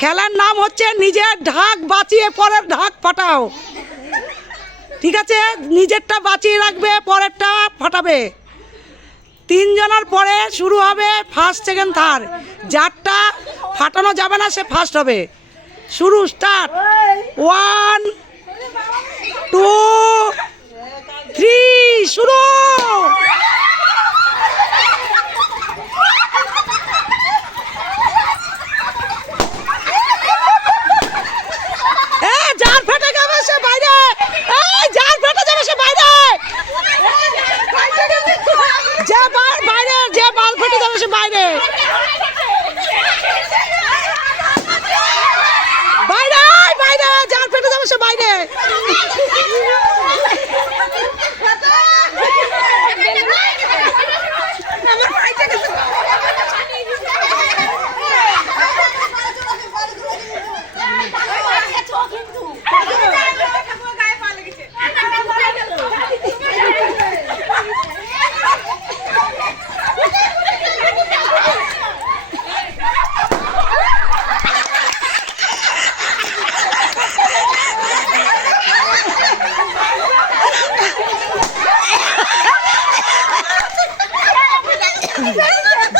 খেলার নাম হচ্ছে নিজের ঢাক বাঁচিয়ে পরের ঢাক ফাটাও। ঠিক আছে, নিজেরটা বাঁচিয়ে রাখবে, পরেরটা ফাটাবে। 3 জনের পরে শুরু হবে ফার্স্ট সেকেন্ড থার্ড। যারটা ফাটানো যাবে না সে ফার্স্ট হবে। শুরু, স্টার্ট। 1 2 3 শুরু। যার ফেটে যাবে সে বাইরে, যার ফেটে যাবে সে বাইরে, যে বাইরে, যে বাল ফেটে যাবে সে বাইরে, বাইরে বাইরে, যার ফেটে যাবে সে বাইরে।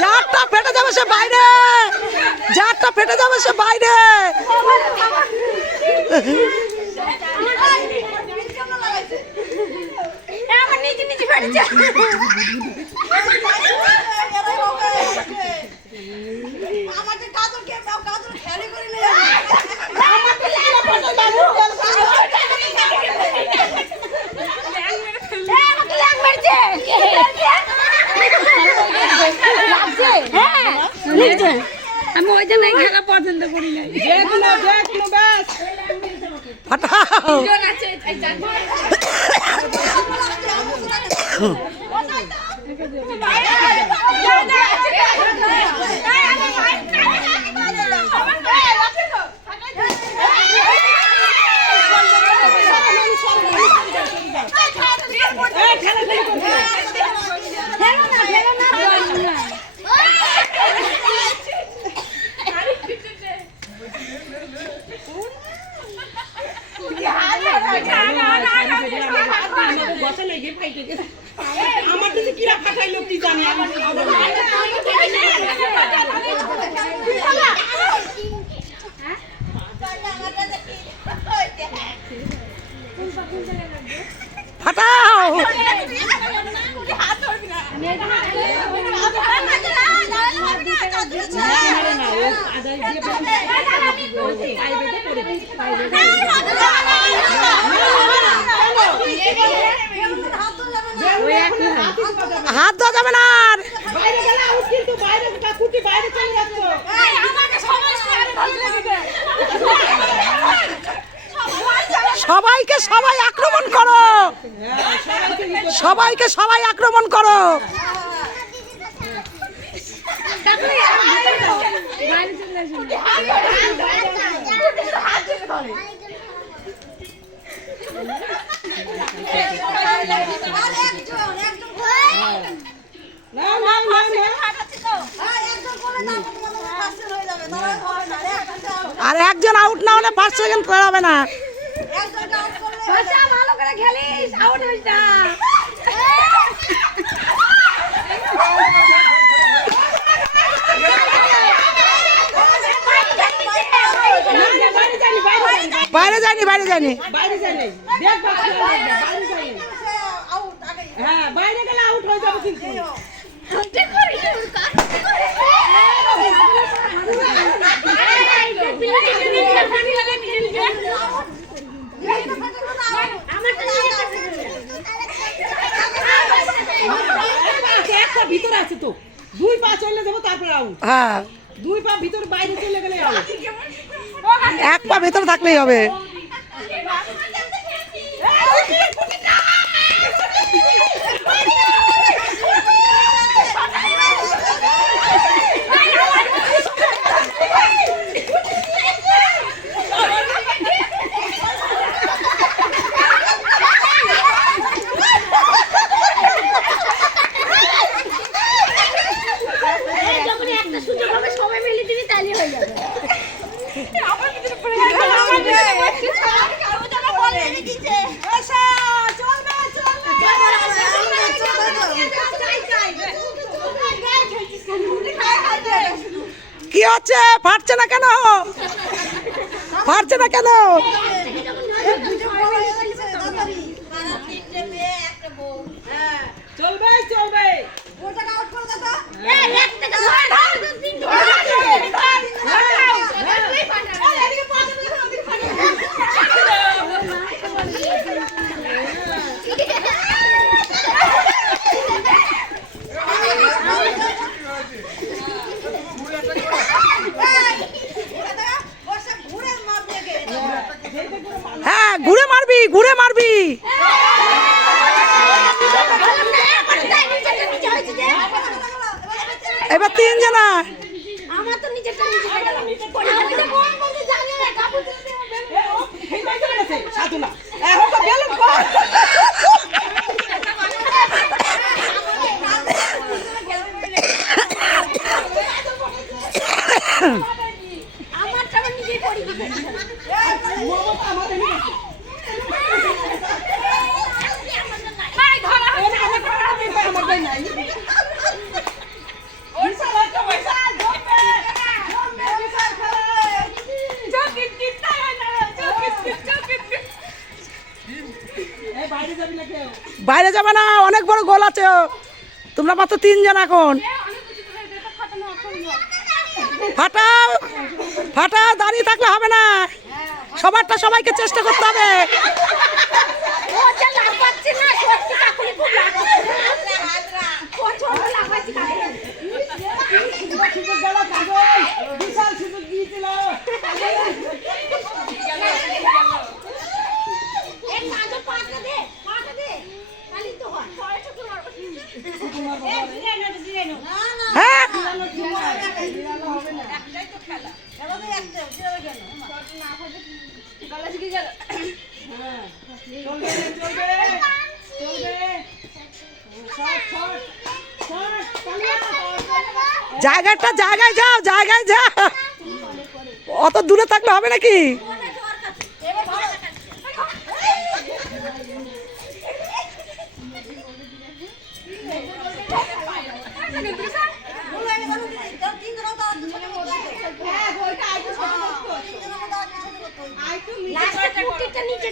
যারটা ফেটে যাবে সে বাইরে, যারটা ফেটে যাবে সে বাইরে। আমি ওই জন্য খেলা পছন্দ করি না। আমার তো কিরা ফাটাইলো কি জানি। ফাটাও। হাত দেওয়া যাবে না। আর বাইরে গেলে আউট, কিন্তু বাইরে কুটি বাইরে চলে যাচ্ছে। সবাইকে সবাই আক্রমণ করো, সবাইকে সবাই আক্রমণ করো। আর একজন আউট না হলে ফার্স্ট সেকেন্ড পেরাবে না। ভালো করে খেলিস, আউট হইস না। বাইরে যায়নি, বাইরে যায়নি। হ্যাঁ, বাইরে গেলে আউট হয়ে যাবে কিন্তু। একটা ভিতরে আছে তো, 2 পা চলে যাবো তারপরে আউট। হ্যাঁ, 2 পা ভিতরে বাইরে চলে গেলে আউট। 1 পা ভেতরে থাকলেই হবে। ফাটছে, ফাটছে না কেন? ফাটছে না কেন? চলবে চলবে হ্যাঁ, ঘুরে মারবি, ঘুরে মারবি। এবার 3 জনা। আমার তো নিজেরটা নিজে হয়ে গেল ওই যে কোন বলতে জানে না কাপড় দিতে হবে সাধু না এখন তো বেলুন কর আমারটা আমি নিজেই পড়ি দিয়েছি ভাই ধরা আমার নাই বাইরে যাবে না, অনেক বড় গোল আছে। তোমরা মাত্র 3 জন এখন। ফাটাও, ফাটাও, দাঁড়িয়ে থাকলে হবে না, সবারটা সবাইকে চেষ্টা করতে হবে। ও যে লাগাচ্ছে না সত্যি কাকুলি খুব লাগাচ্ছে ও ছোট লাগাচ্ছে বিশাল সুযোগ দিয়েছিল এক কাজে পাটা দে খালি তো হয় ছয় ছোট মারবো এই জিরে নো না না হ্যাঁ, একটাই তো খেলা খেলা তো একটা জিরে কেন না হবে গলা শিখে গেল চলবে চলবে চলবে শট শট শট জায়গাটা জায়গায় যাও, জায়গায় যাও। অত দূরে থাকলে হবে নাকি?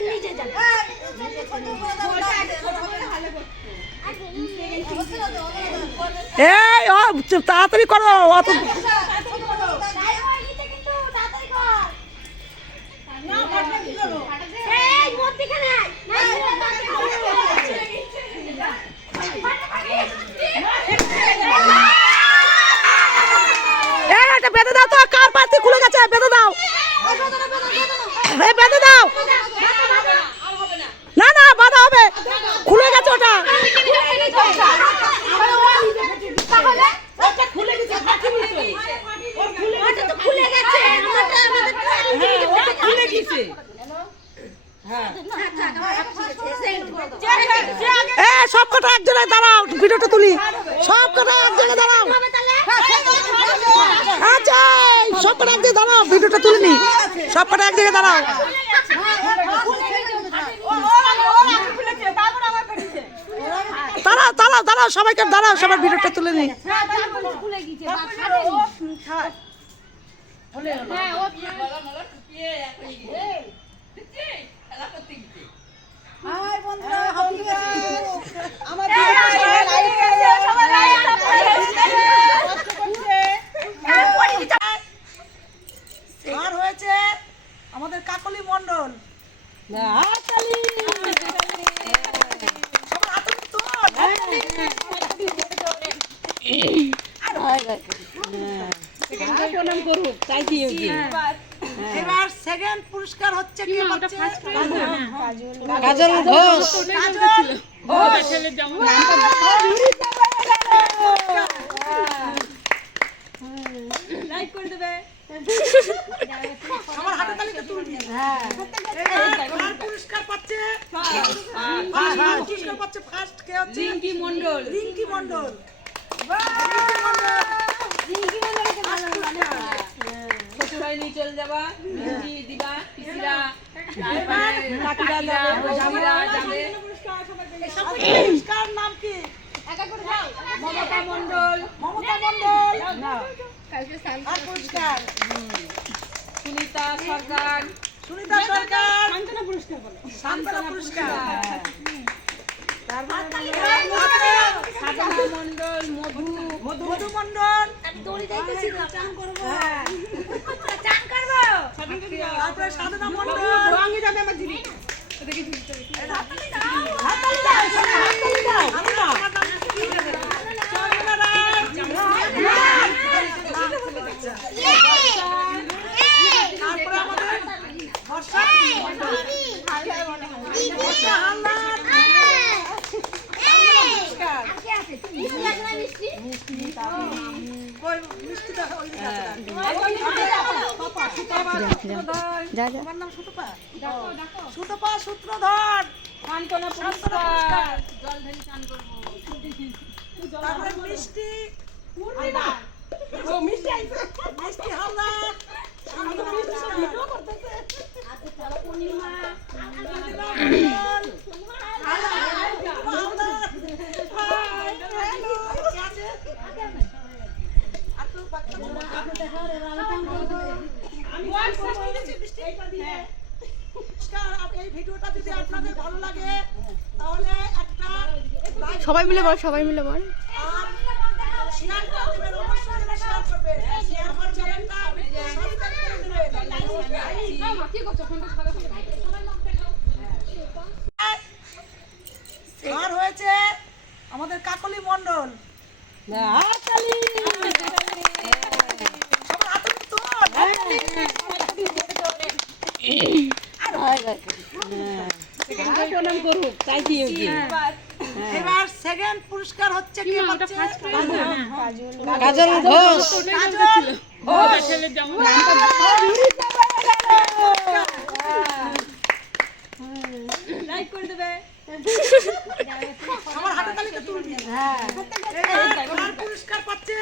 নিচে যাবে এই তাড়াতাড়ি করো, অত বেঁধে দাও তো, কার পার্টি খুলে গেছে, বেঁধে দাও, বেঁধে দাও। না না, বাধা হবে, খুলে গেছে ওটা। খুলে গেছে ফাটি গেছে খুলে গেছে খুলে গেছে সব কটা এক জায়গায় দাঁড়াও, ভিডিওটা তুলি। সব কটা এক জায়গায় দাঁড়াও। আচ্ছা, সব কটা এক জায়গায় দাঁড়াও, ভিডিওটা তুলে নি। সব কটা এক জায়গায় দাঁড়াও। দাঁড়াও দাঁড়াও দাঁড়াও, সবাইকে দাঁড়াও, সবার ভিডিওটা তুলে নি। আর হয়েছে আমাদের কাকলি মণ্ডল। সবার হাতে তো প্রণাম করুক তাই দিয়ে এবার সেকেন্ড পুরস্কার হচ্ছে কে পাচ্ছে? কাজল ঘোষ কাজল ঘোষ। লাইক করে দেবে আমার হাতে তালিকা তুলবি। আর পুরস্কার পাচ্ছে পুরস্কার পাচ্ছে ফার্স্ট কে হচ্ছে? রিঙ্কি মণ্ডল রিঙ্কি মণ্ডল। শ্বশুরাই নিয়ে চলে যাবা রিঙ্কি দিবা পিসিরা পুরস্কার নাম কি? একা করে দাও মমতা মণ্ডল, মমতা মণ্ডল না, কালকে সাল আর পুরস্কার সুনিতা সরকার, সুনিতা সরকার সান্ত্বনা পুরস্কার বলো, সান্ত্বনা পুরস্কার সাধনা মণ্ডল, মধু মণ্ডল দড়ি যাইতেছি না চান করব চান করব তারপরে সাধনা মণ্ডল ভাঙে যাবে আমার জিনিস। এদিকে ঝুলতে হবে। হাততালি দাও হাততালি দাও চন্দনা রায় তারপরে আমাদের বর্ষা বর্ষা হালদার পুরস্কার কে আছে মিষ্টি আছে না মিষ্টি ওই মিষ্টিটা ওই দিকে আছে তোমার নাম সুতপা সুতপা সূত্রধর সান্ত্বনা সান্ত্বনা পুরস্কার, পুরস্কার তারপরে মিষ্টি ও মিষ্টি আইছে। মিষ্টি হালদার সান্ত্বনা পুরস্কার আজকে চলো পূর্ণিমা এই ভিডিওটা যদি আপনাদের ভালো লাগে তাহলে একটা লাইক সবাই মিলে বল, সবাই মিলে বল। আর শেয়ার করে দেবেন, অবশ্যই শেয়ার করবেন। আমার চ্যানেলটা সাবস্ক্রাইব করে দেবেন। আর হয়েছে আমাদের কাকলি মণ্ডল সবার হাতে তো প্রণাম করুক, তাই কি হয়েছে? এবার সেকেন্ড পুরস্কার হচ্ছে কি হচ্ছে কাজল ঘোষ। কাজল লাইক করে দেবে। আমার হাতে তালিকা তুলবি এবার পুরস্কার পাচ্ছে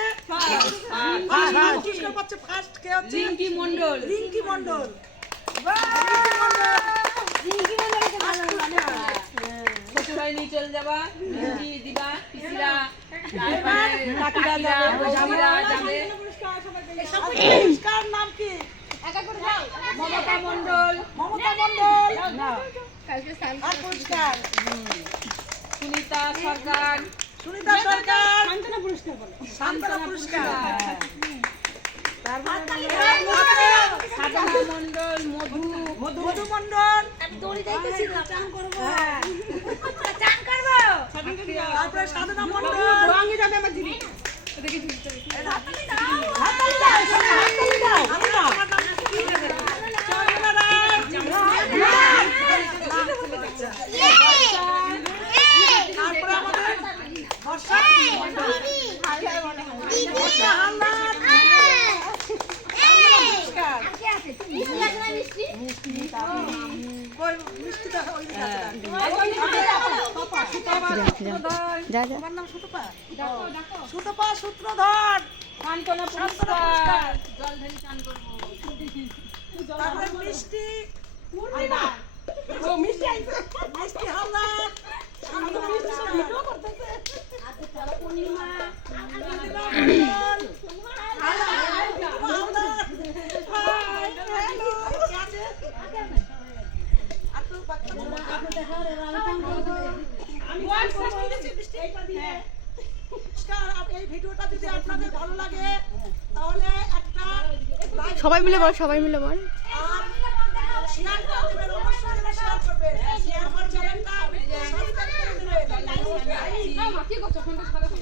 পুরস্কার পাচ্ছে ফার্স্ট কে হচ্ছে রিঙ্কি মণ্ডল, রিঙ্কি মণ্ডল শ্বশুরাই নিয়ে চলে যাবা, রিঙ্কি দিবা, পিসিরা, কাকিরা যাবে, জামিরা যাবে, পুরস্কার নাম কি একা করে দাও মমতা মণ্ডল, মমতা মণ্ডল না, কালকে সাল আর পুরস্কার সুনিতা সরকার, সুনিতা সরকার সান্ত্বনা পুরস্কার বলো, সান্ত্বনা পুরস্কার সাধনা মণ্ডল, মধু মণ্ডল দড়ি যাইতেছি না চান করব চান করব তারপরে সাধনা মণ্ডল ভাঙে যাবে আমার জিনিস। এদিকে ঝুলতে হবে। হাততালি দাও চন্দনা রায় তারপরে আমাদের বর্ষা বর্ষা হালদার পুরস্কার কে আছে মিষ্টি আছে না মিষ্টি ওই মিষ্টিটা ওই দিকে আছে তোমার নাম সুতপা সুতপা সূত্রধর সান্ত্বনা সান্ত্বনা পুরস্কার, পুরস্কার তারপরে মিষ্টি ও মিষ্টি আইছে। মিষ্টি হালদার সান্ত্বনা পুরস্কার আজকে চলো পূর্ণিমা এই ভিডিওটা যদি আপনাদের ভালো লাগে তাহলে একটা লাইক সবাই মিলে বল, সবাই মিলে বল। আর শেয়ার করে দেবেন, অবশ্যই শেয়ার করবেন। আমার চ্যানেলটা সাবস্ক্রাইব করে দেবেন।